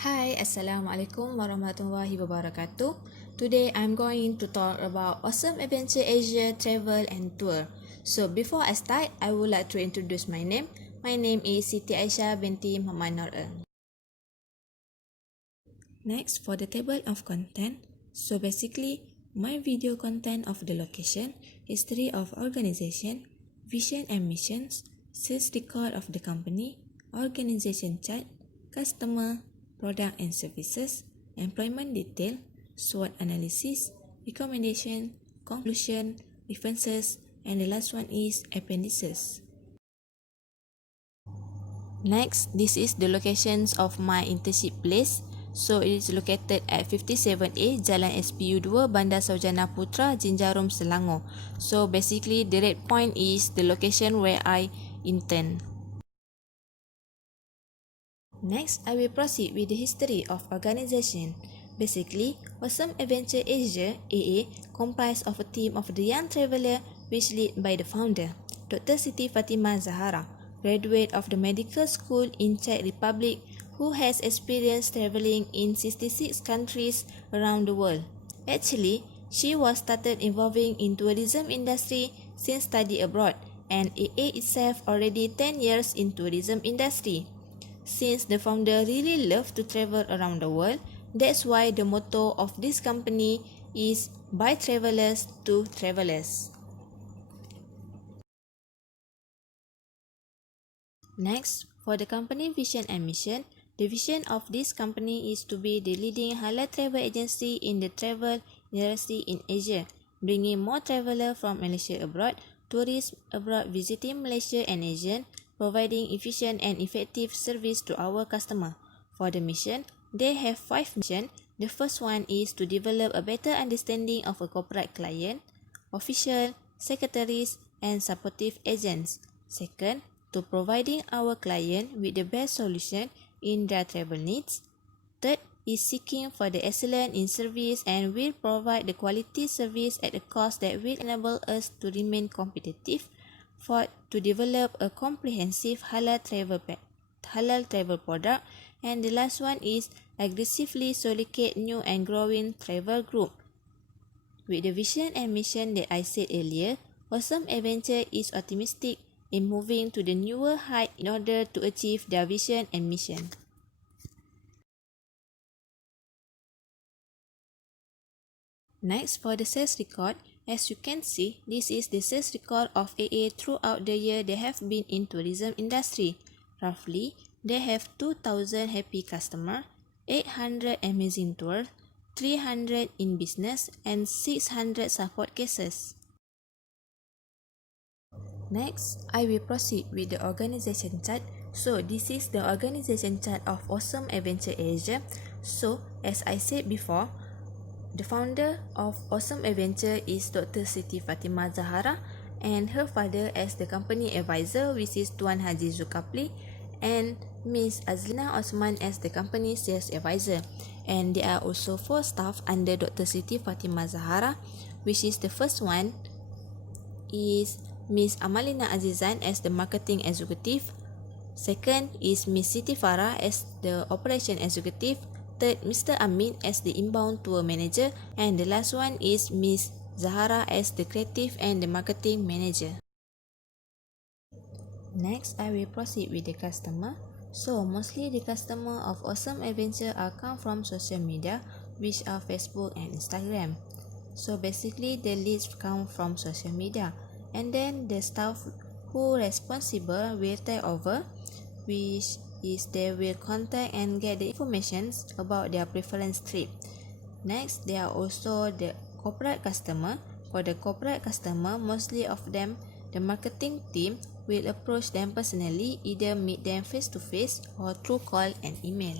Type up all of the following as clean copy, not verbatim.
Hi, Assalamualaikum warahmatullahi wabarakatuh. Today I'm going to talk about Awesome Adventure Asia Travel and Tour. So before I start, I would like to introduce my name. My name is Siti Aisyah binti Muhammad Nur. Next, for the table of content. So basically, my video content of the location, history of organization, vision and missions, sales record of the company, organization chart, customer, product and services, employment detail, SWOT analysis, recommendation, conclusion, references, and the last one is appendices. Next, this is the locations of my internship place. So it is located at 57A Jalan SPU 2 Bandar Saujana Putra, Jinjarum, Selangor. So basically the red point is the location where I intern. Next, I will proceed with the history of organization. Basically, Awesome Adventure Asia AA comprised of a team of the young traveler which led by the founder, Dr. Siti Fatimah Zahara, graduate of the medical school in Czech Republic who has experience traveling in 66 countries around the world. Actually, she was started involving in tourism industry since study abroad, and AA itself already 10 years in tourism industry. Since the founder really loved to travel around the world, that's why the motto of this company is by travelers to travelers. Next, for the company vision and mission, the vision of this company is to be the leading halal travel agency in the travel industry in Asia, bringing more travelers from Malaysia abroad, tourists abroad visiting Malaysia and Asia, providing efficient and effective service to our customer. For the mission, they have 5 missions. The first one is to develop a better understanding of a corporate client, official, secretaries, and supportive agents. Second, to providing our client with the best solution in their travel needs. Third is seeking for the excellence in service and will provide the quality service at a cost that will enable us to remain competitive. Fourth, to develop a comprehensive halal travel product. And the last one is aggressively solicit new and growing travel group. With the vision and mission that I said earlier, Awesome Adventure is optimistic in moving to the newer height in order to achieve their vision and mission. Next, for the sales record, as you can see, this is the sales record of AA throughout the year they have been in tourism industry. Roughly, they have 2,000 happy customers, 800 amazing tours, 300 in business, and 600 support cases. Next, I will proceed with the organization chart. So, this is the organization chart of Awesome Adventure Asia. So, as I said before, the founder of Awesome Adventure is Dr. Siti Fatimah Zahara and her father as the company advisor, which is Tuan Haji Zulkifli, and Miss Azlina Osman as the company sales advisor. And there are also 4 staff under Dr. Siti Fatimah Zahara, which is the first one is Miss Amalina Azizan as the marketing executive. Second is Miss Siti Farah as the operation executive. Third, Mr. Amin as the inbound tour manager. And the last one is Miss Zahara as the creative and the marketing manager. Next, I will proceed with the customer. So, mostly the customer of Awesome Adventure are come from social media, which are Facebook and Instagram. So basically, the leads come from social media, and then the staff who responsible will take over, which is they will contact and get the information about their preference trip. Next, there are also the corporate customer. For the corporate customer, mostly of them, the marketing team will approach them personally, either meet them face to face or through call and email.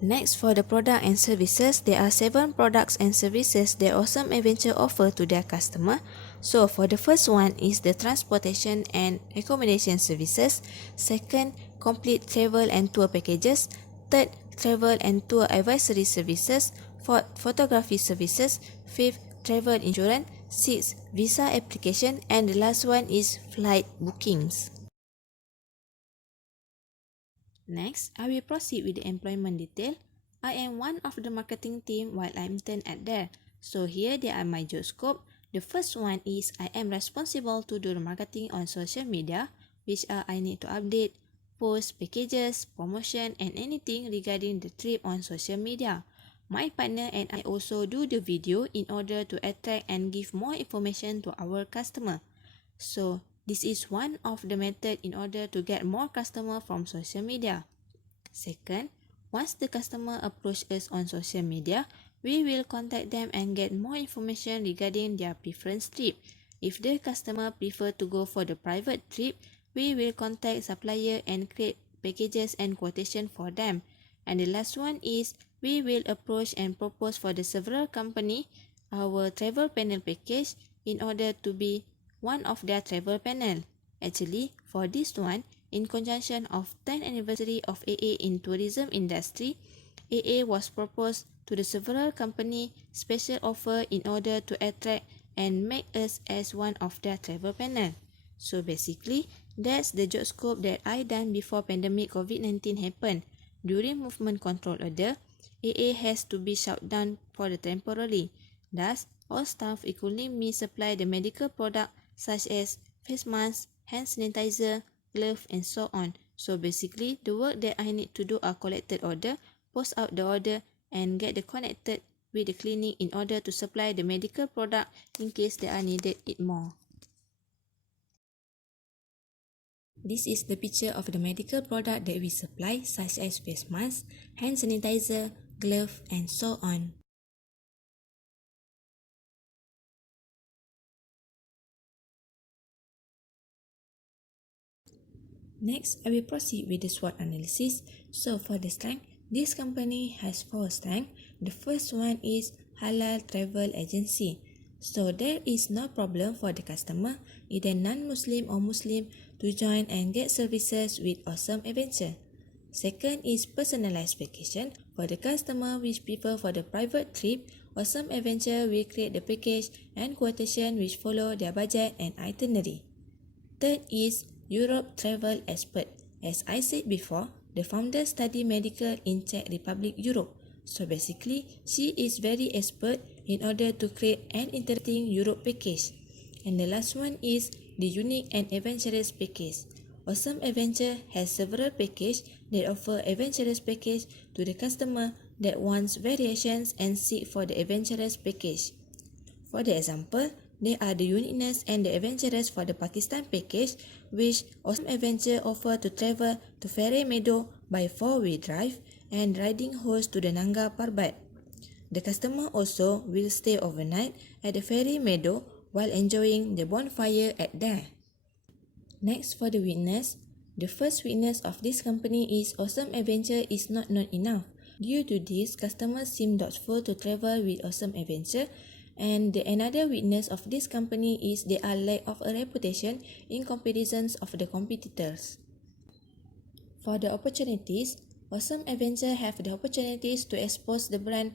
Next, for the product and services, there are 7 products and services that Awesome Adventure offer to their customer. So, for the first one is the transportation and accommodation services. Second, complete travel and tour packages. Third, travel and tour advisory services. Fourth, photography services. Fifth, travel insurance. Sixth, visa application. And the last one is flight bookings. Next, I will proceed with the employment detail. I am one of the marketing team while I intern at there. So here they are my job scope. The first one is I am responsible to do the marketing on social media, which I need to update, post packages, promotion and anything regarding the trip on social media. My partner and I also do the video in order to attract and give more information to our customer. So this is one of the method in order to get more customer from social media. Second, once the customer approach us on social media, we will contact them and get more information regarding their preference trip. If the customer prefer to go for the private trip, we will contact supplier and create packages and quotation for them. And the last one is we will approach and propose for the several company our travel panel package in order to be one of their travel panel. Actually, for this one, in conjunction of 10th anniversary of AA in tourism industry, AA was proposed to the several company special offer in order to attract and make us as one of their travel panel. So basically, that's the job scope that I done before pandemic COVID-19 happened. During movement control order, AA has to be shut down for the temporarily. Thus, all staff equally supply the medical product such as face mask, hand sanitizer, glove and so on. So basically, the work that I need to do are collected order, post out the order and get the connected with the clinic in order to supply the medical product in case they are needed it more. This is the picture of the medical product that we supply such as face mask, hand sanitizer, glove and so on. Next, I will proceed with the SWOT analysis. So for the strength, this company has 4 strengths. The first one is Halal Travel Agency. So there is no problem for the customer, either non-Muslim or Muslim, to join and get services with Awesome Adventure. Second is personalized vacation. For the customer which prefer for the private trip, Awesome Adventure will create the package and quotation which follow their budget and itinerary. Third is Europe Travel Expert. As I said before, the founder study medical in Czech Republic, Europe. So basically, she is very expert in order to create an interesting Europe package. And the last one is the unique and adventurous package. Awesome Adventure has several packages that offer adventurous package to the customer that wants variations and seek for the adventurous package. For the example, they are the uniqueness and the adventurous for the Pakistan package, which Awesome Adventure offer to travel to Fairy Meadow by 4-wheel drive and riding horse to the Nanga Parbat. The customer also will stay overnight at the Fairy Meadow while enjoying the bonfire at there. Next, for the weakness, the first weakness of this company is Awesome Adventure is not known enough. Due to this, customers seem doubtful to travel with Awesome Adventure. And another weakness of this company is they are lack of a reputation in comparisons of the competitors. For the opportunities, Awesome Adventure have the opportunities to expose the brand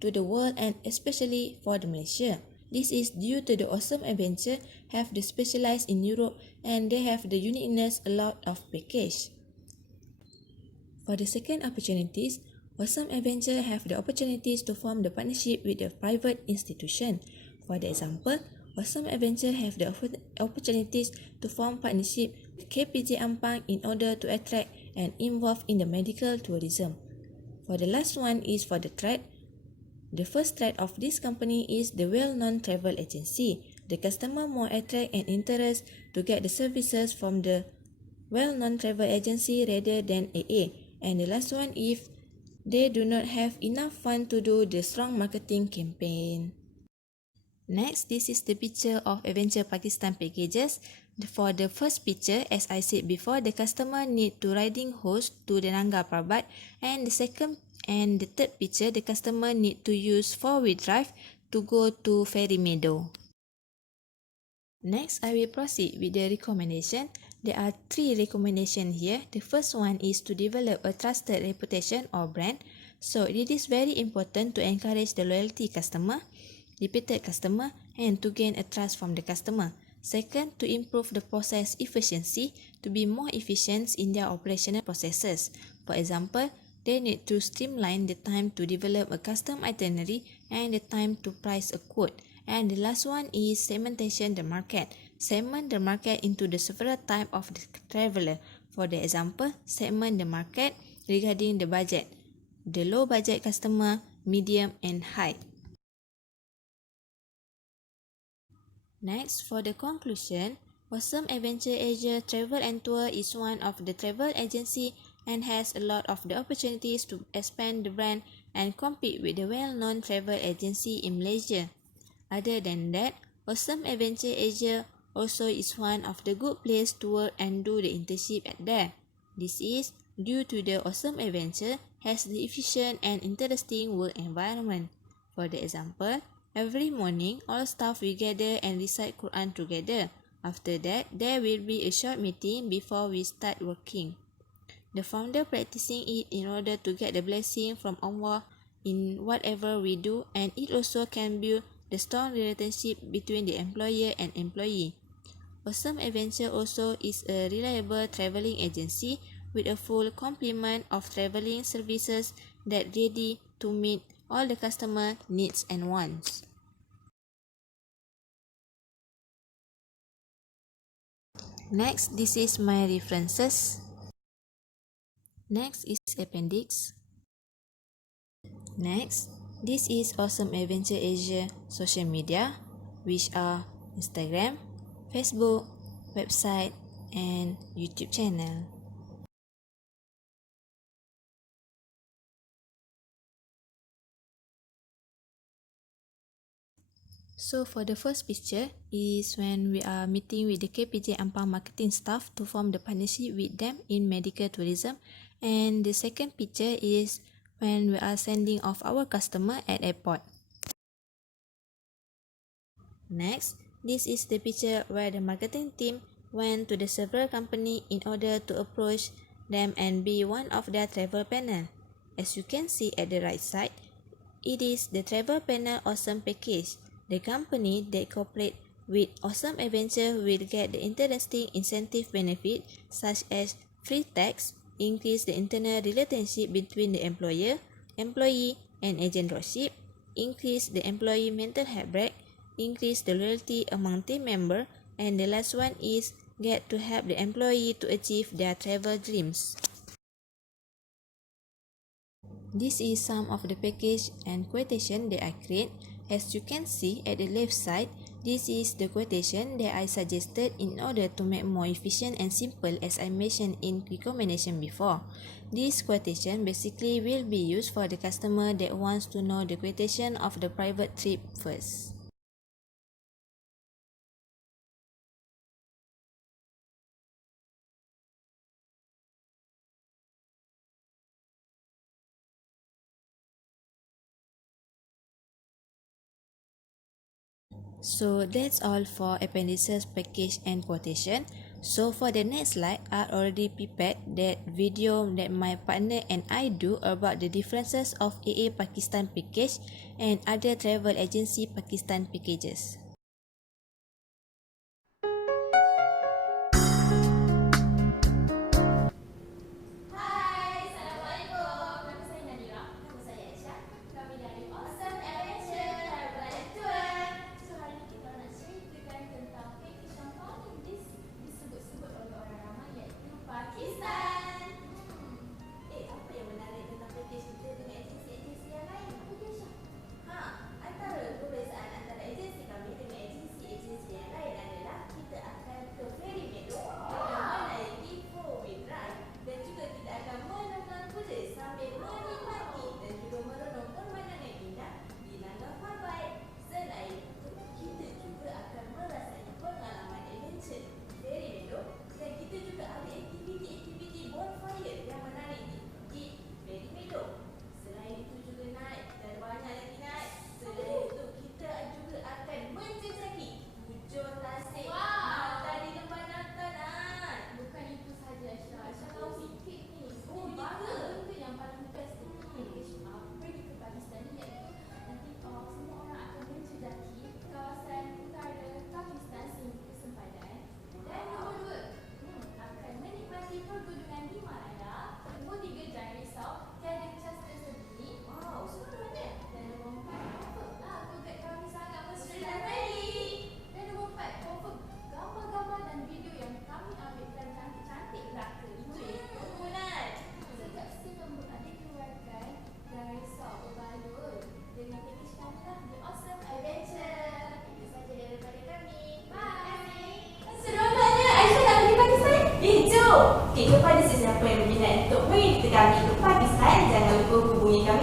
to the world and especially for the Malaysia. This is due to the Awesome Adventure have the specialized in Europe and they have the uniqueness a lot of package. For the second opportunities, Awesome Adventure have the opportunities to form the partnership with the private institution. For the example, Awesome Adventure have the opportunities to form partnership with KPJ Ampang in order to attract and involve in the medical tourism. For the last one is for the threat. The first threat of this company is the well-known travel agency. The customer more attract and interest to get the services from the well-known travel agency rather than AA. And the last one if they do not have enough fund to do the strong marketing campaign. Next, this is the picture of Adventure Pakistan packages. For the first picture, as I said before, the customer need to riding horse to the Nanga Parbat, and the third picture, the customer need to use 4-wheel drive to go to Fairy Meadow. Next, I will proceed with the recommendation. There are 3 recommendations here. The first one is to develop a trusted reputation or brand. So it is very important to encourage the loyalty customer, repeated customer, and to gain a trust from the customer. Second, to improve the process efficiency to be more efficient in their operational processes. For example, they need to streamline the time to develop a custom itinerary and the time to price a quote. And the last one is segmentation the market. Segment the market into the several type of the traveler. For the example, segment the market regarding the budget, the low budget customer, medium and high. Next, for the conclusion, Awesome Adventure Asia Travel and Tour is one of the travel agency and has a lot of the opportunities to expand the brand and compete with the well-known travel agency in Malaysia. Other than that, Awesome Adventure Asia also is one of the good place to work and do the internship at there. This is due to the Awesome Adventure has the efficient and interesting work environment. For the example, every morning all staff will gather and recite Quran together. After that, there will be a short meeting before we start working. The founder practicing it in order to get the blessing from Allah in whatever we do, and it also can build the strong relationship between the employer and employee. Awesome Adventure also is a reliable traveling agency with a full complement of traveling services that ready to meet all the customer needs and wants. Next, this is my references. Next is appendix. Next, this is Awesome Adventure Asia social media, which are Instagram, Facebook, website, and YouTube channel. So for the first picture is when we are meeting with the KPJ Ampang marketing staff to form the partnership with them in medical tourism, and the second picture is when we are sending off our customer at airport. Next, this is the picture where the marketing team went to the several company in order to approach them and be one of their travel panel. As you can see at the right side, it is the travel panel Awesome package. The company that cooperate with Awesome Adventure will get the interesting incentive benefit such as free tax, increase the internal relationship between the employer, employee, and agent dropship, increase the employee mental health break, increase the loyalty among team member, and the last one is get to help the employee to achieve their travel dreams. This is some of the package and quotation that I create. As you can see at the left side, this is the quotation that I suggested in order to make more efficient and simple as I mentioned in recommendation before. This quotation basically will be used for the customer that wants to know the quotation of the private trip first. So that's all for appendices, package and quotation. So for the next slide, I already prepared that video that my partner and I do about the differences of AA Pakistan package and other travel agency Pakistan packages. Hai, Assalamualaikum. Nama saya Nadira. Nama saya Aisyah. Kami dari Awesome Adventure Travel and Tour. So hari ini kita nak ceritakan tentang package yang paling disebut-sebut oleh orang ramai iaitu Pakistan. Apa yang menarik tentang package kita dengan agensi-agensi yang lain? Apa dia, Aisyah? Antara perbezaan antara agensi kami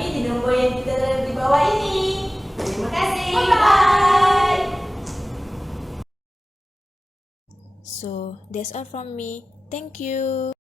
di nombor yang kita di bawah ini. Terima kasih. Bye. So, that's all from me. Thank you.